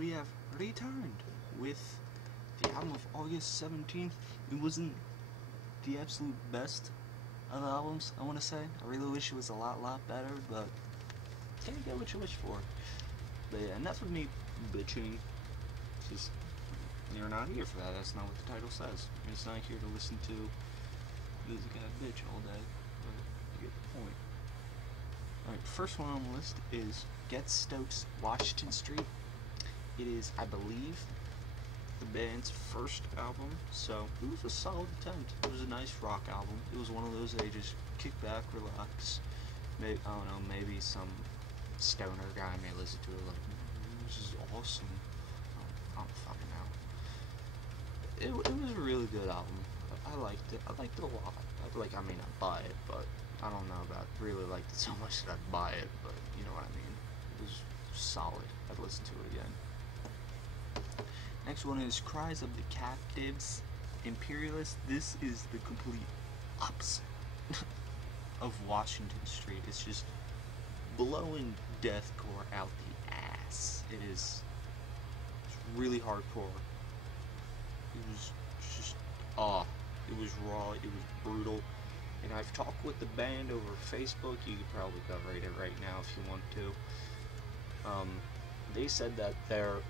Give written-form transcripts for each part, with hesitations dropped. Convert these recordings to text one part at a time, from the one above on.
we have returned with the album of August 17th. It wasn't the absolute best of albums, I want to say. I really wish it was a lot better, but can't get what you wish for. But yeah, enough of me bitching. Just, you're not here for that. That's not what the title says. It's not here to listen to this guy bitch all day. But you get the point. Alright, first one on the list is Get Stokes Washington Street. It is, I believe, the band's first album, so it was a solid attempt. It was a nice rock album. It was one of those that you just kick back, relax. Maybe, I don't know, maybe some stoner guy may listen to it like, this is awesome. I don't fucking know. It was a really good album. I liked it. I liked it a lot. I mean, I'd buy it, but I don't know about really liked it so much that I'd buy it, but you know what I mean. It was solid. I'd listen to it again. Next one is Cries of the Captives, Imperialists. This is the complete opposite of Washington Street. It's just blowing deathcore out the ass. It's really hardcore. It was just, it was raw, it was brutal. And I've talked with the band over Facebook. You could probably go rate it right now if you want to. They said that their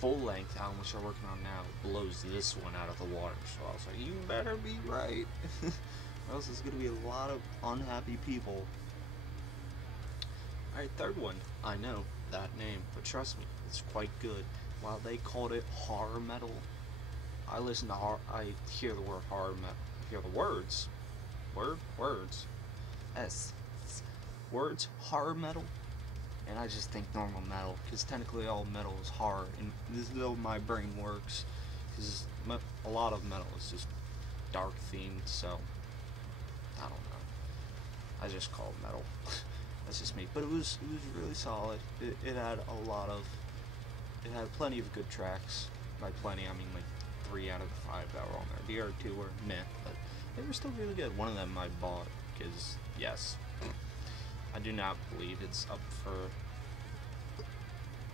full-length album, which they're working on now, blows this one out of the water. So I was like, you better be right. Or else there's going to be a lot of unhappy people. Alright, third one. I know that name, but trust me, it's quite good. While they called it horror metal, I listen to I hear the word horror metal. I hear the words. Words. Words, horror metal. And I just think normal metal, because technically all metal is horror, and this is how my brain works, because a lot of metal is just dark themed, so, I don't know, I just call it metal, that's just me, but it was really solid. It had plenty of good tracks. By plenty, I mean like 3 out of the 5 that were on there. The other 2 were meh, but they were still really good. One of them I bought, because, yes, I do not believe it's up for,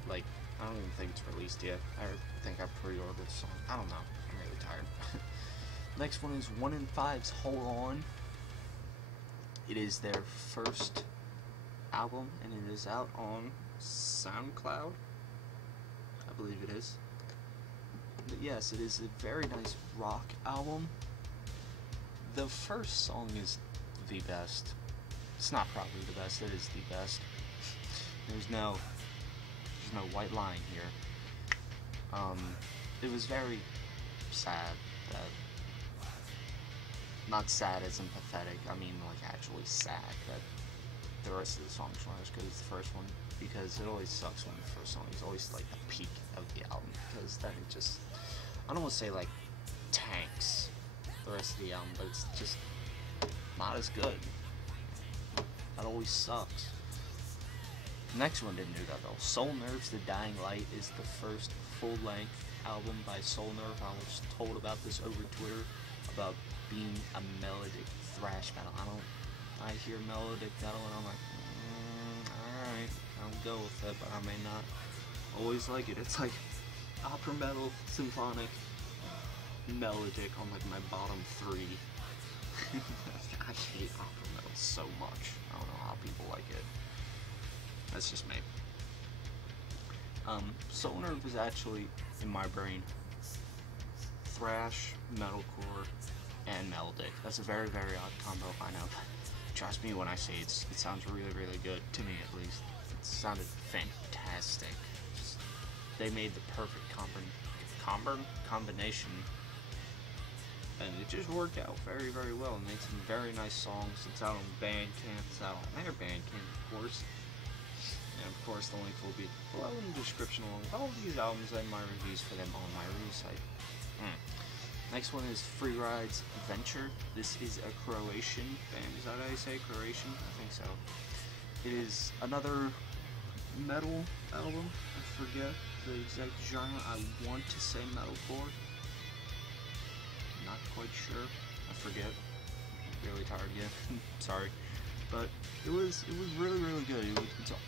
like, I don't even think it's released yet. I think I pre-ordered the song. I don't know. I'm really tired. Next one is 1 in 5's Hold On. It is their first album, and it is out on SoundCloud. I believe it is. But yes, it is a very nice rock album. The first song is the best. It's not probably the best, it is the best. There's no white line here. It was very sad that, not sad as in pathetic, I mean like actually sad that the rest of the songs weren't as good as the first one, because it always sucks when the first song is always like the peak of the album, because then it just, I don't want to say like tanks the rest of the album, but it's just not as good. That always sucks. Next one didn't do that though. Soul Nerves The Dying Light is the first full-length album by Soul Nerve. I was told about this over Twitter, about being a melodic thrash metal. I hear melodic metal and I'm like, alright, I'll go with it, but I may not always like it. It's like opera metal, symphonic, melodic on like my bottom 3. I hate opera metal so much. I don't know how people like it. That's just me. Soul Nerve was actually, in my brain, thrash, metalcore, and melodic. That's a very, very odd combo, I know. Trust me when I say it sounds really, really good, to me at least. It sounded fantastic. They made the perfect combination, and it just worked out very, very well. It made some very nice songs. It's out on Bandcamp. It's out on their Bandcamp, of course. And of course, the link will be below in the description along with all of these albums and my reviews for them on my review site. Next one is Free Ride's Venture. This is a Croatian band. Is that how you say Croatian? I think so. It is another metal album. I forget the exact genre. I want to say metalcore. Not quite sure. I forget. I'm really tired again. Sorry. But it was really, really good.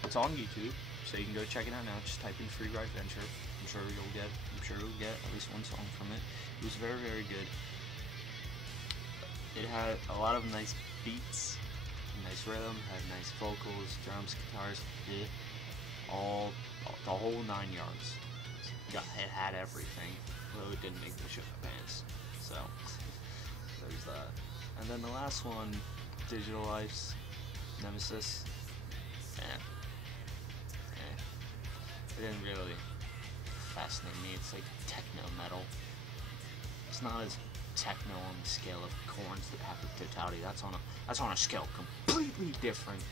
It's on YouTube. So you can go check it out now. Just type in Free Ride Venture. I'm sure you'll get at least one song from it. It was very, very good. It had a lot of nice beats, nice rhythm, had nice vocals, drums, guitars, the whole 9 yards. It had everything. Although it didn't make me shit my pants. So there's that. And then the last one, Digital Life's Nemesis. It didn't really fascinate me. It's like techno metal. It's not as techno on the scale of Korn's that have the totality. That's on a scale completely different.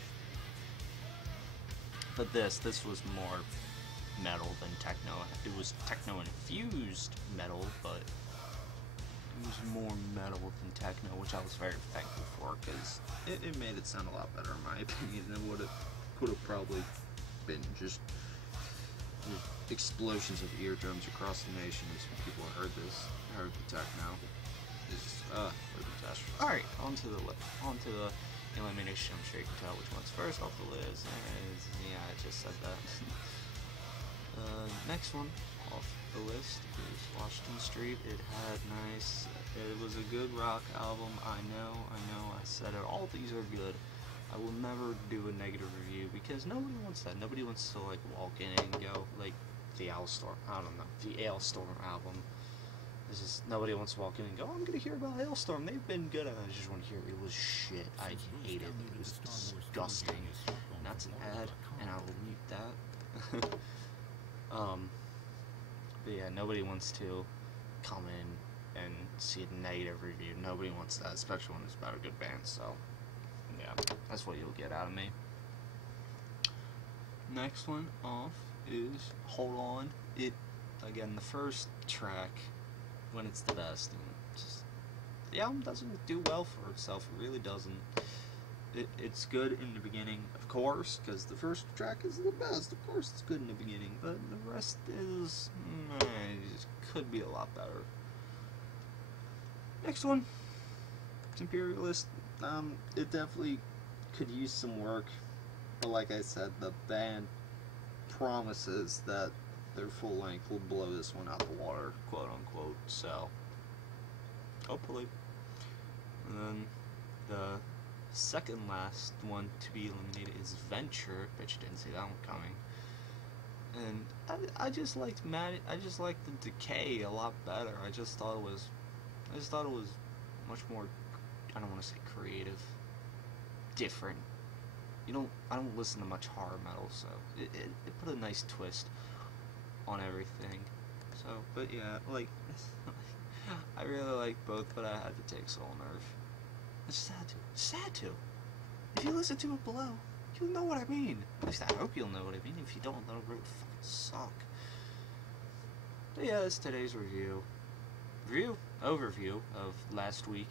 But this was more metal than techno. It was techno infused metal, but it was more metal than techno, which I was very thankful for, because it made it sound a lot better in my opinion than what it could have probably been. Just explosions of eardrums across the nation as people heard the techno. It's Alright, on to the elimination. I'm sure you can tell which one's first off the list. Yeah, I just said that. Next one off the list is Washington Street. It was a good rock album. I know, I said it. All these are good. I will never do a negative review because nobody wants that. Nobody wants to like walk in and go like the Alestorm. I don't know, the Alestorm album. It's just nobody wants to walk in and go, I'm gonna hear about Alestorm. They've been good. And I just want to hear it was shit. I hate it. It was disgusting. And that's an ad, and I will mute that. But yeah, nobody wants to come in and see a negative review. Nobody wants that, especially when it's about a good band. So yeah, that's what you'll get out of me. Next one off is Hold On. Again, the first track, when it's the best, and the album doesn't do well for itself. It really doesn't. It's good in the beginning, of course, because the first track is the best. Of course, it's good in the beginning, but the rest is could be a lot better. Next one, Imperialist. It definitely could use some work, but like I said, the band promises that their full length will blow this one out the water, quote unquote. So hopefully. And then the second last one to be eliminated is Venture. Bet you didn't see that one coming. And I just liked the Decay a lot better. I just thought it was much more, I don't want to say creative, different. I don't listen to much horror metal, so it put a nice twist on everything. So, but yeah, like, I really like both, but I had to take Soul Nerve. It's sad to. If you listen to it below, you'll know what I mean. At least I hope you'll know what I mean. If you don't, that'll really fucking suck. But yeah, that's today's overview of last week.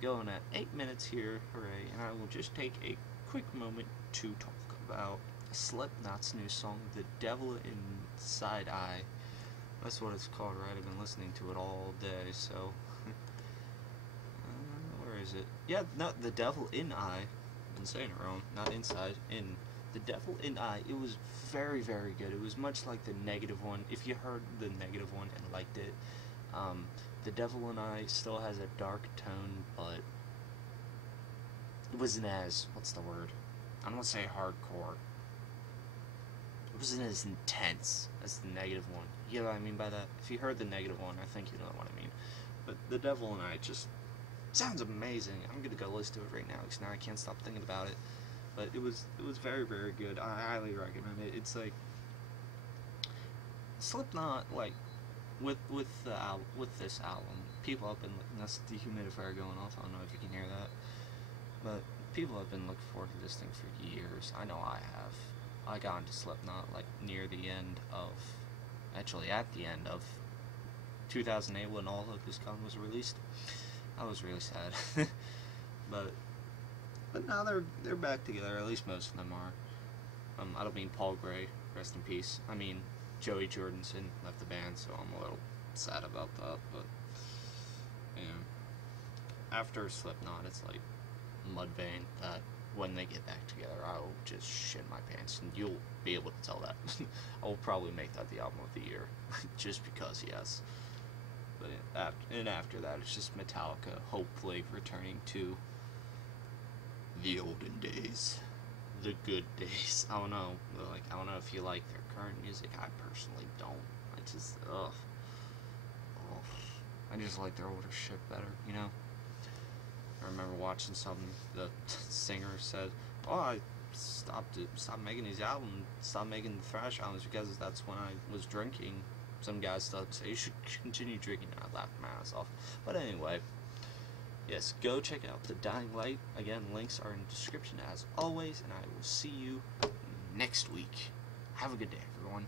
Going at 8 minutes here, hooray, and I will just take a quick moment to talk about Slipknot's new song, The Devil Inside Eye. That's what it's called, right? I've been listening to it all day, so where is it? Yeah, no, The Devil in Eye. I've been saying it wrong. Not inside, in. The Devil in Eye. It was very, very good. It was much like the negative one. If you heard the negative one and liked it, The Devil in Eye still has a dark tone, but it wasn't as, what's the word? I don't want to say hardcore. It wasn't as intense as the negative one. You know what I mean by that? If you heard the negative one, I think you know what I mean. But The Devil in Eye just sounds amazing. I'm gonna go listen to it right now because now I can't stop thinking about it. But it was very, very good. I highly recommend it. It's like Slipknot, like with this album, people have been, that's the humidifier going off. I don't know if you can hear that, but people have been looking forward to this thing for years. I know I have. I got into Slipknot like near the end of, actually at the end of 2008 when All Hocus Con was released. I was really sad, but now they're back together. At least most of them are. I don't mean Paul Gray, rest in peace. I mean Joey Jordison left the band, so I'm a little sad about that. But yeah, after Slipknot, it's like Mudvayne that when they get back together, I will just shit my pants, and you'll be able to tell that. I will probably make that the album of the year, just because, yes. But after that, it's just Metallica, hopefully returning to the olden days, the good days. I don't know, like, I don't know if you like their current music. I personally don't. I just, I just like their older shit better, you know? I remember watching something, the singer said, "Oh, I stopped making these albums, stopped making the thrash albums because that's when I was drinking." Some guys started to say, "You should continue drinking," and I laughed my ass off. But anyway, yes, go check out The Dying Light. Again, links are in the description as always, and I will see you next week. Have a good day, everyone.